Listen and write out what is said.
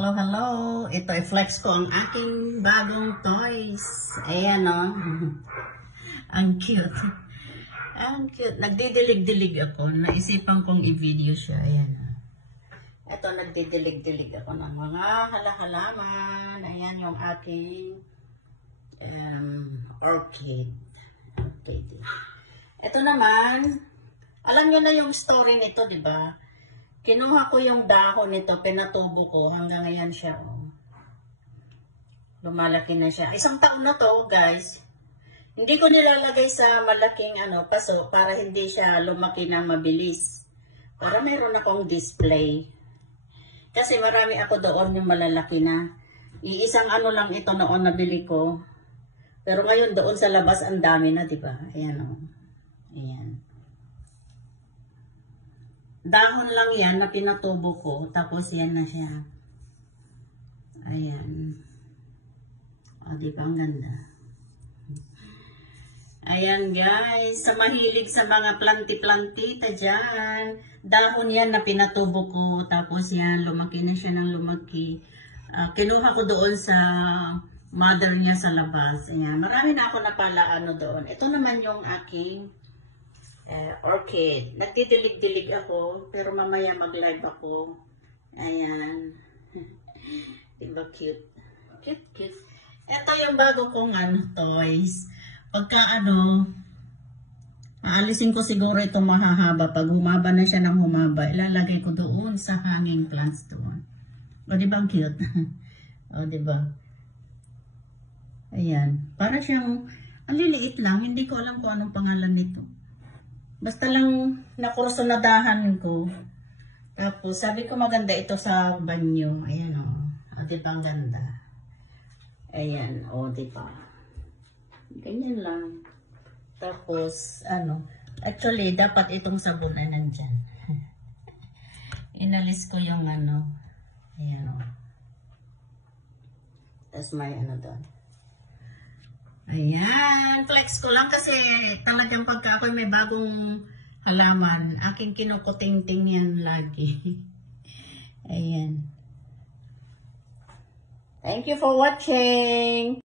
Hello, hello. Ito, i-flex ko ang aking bagong toys. Ayan, oh. Ang cute. Ang cute. Nagdidilig-dilig ako. Naisipan kong i-video siya. Ayan. Ito, nagdidilig-dilig ako ng mga halaman. Ayan yung aking orchid. Okay. Ito naman, alam nyo na yung story nito, di ba? Kinuha ko yung dahon nito, pinatubo ko, hanggang ngayon siya, oh. Lumalaki na siya. 1 taon na to, guys. Hindi ko nilalagay sa malaking paso para hindi siya lumaki ng mabilis. Para mayroon akong display. Kasi marami ako doon yung malalaki na. Iisang lang ito noon nabili ko. Pero ngayon doon sa labas ang dami na, di ba? Ayan, oh. Ayan. Dahon lang yan na pinatubo ko. Tapos yan na siya. Ayan. O, di ba? Ang ganda. Ayan, guys. Sa mahilig sa mga planti-plantita dyan. Dahon yan na pinatubo ko. Tapos yan, lumaki na siya ng lumaki. Kinuha ko doon sa mother niya sa labas. Ayan. Marami na ako napala doon. Ito naman yung aking orchid. Nagdidilig-dilig ako, pero mamaya mag-live ako. Ayan. Diba cute? Cute, cute. Ito yung bago kong toys. Pagka aalisin ko siguro ito mahahaba. Pag humaba na siya ng humaba, ilalagay ko doon sa hanging plants doon. O, diba ang cute? O, diba? Ayan. Para siyang, ang liliit lang. Hindi ko alam kung anong pangalan nito. Basta lang nakursunadahan ko. Tapos, sabi ko maganda ito sa banyo. Ayan, o. O, diba ang ganda? Ayan, o, diba? Ganyan lang. Tapos, actually, dapat itong sabon ay nandyan. Inalis ko yung ayan, o. Tapos may doon. Ayan, flex ko lang kasi talagang pagka ako may bagong halaman, aking kinukuting-ting yan lagi. Ayan. Thank you for watching.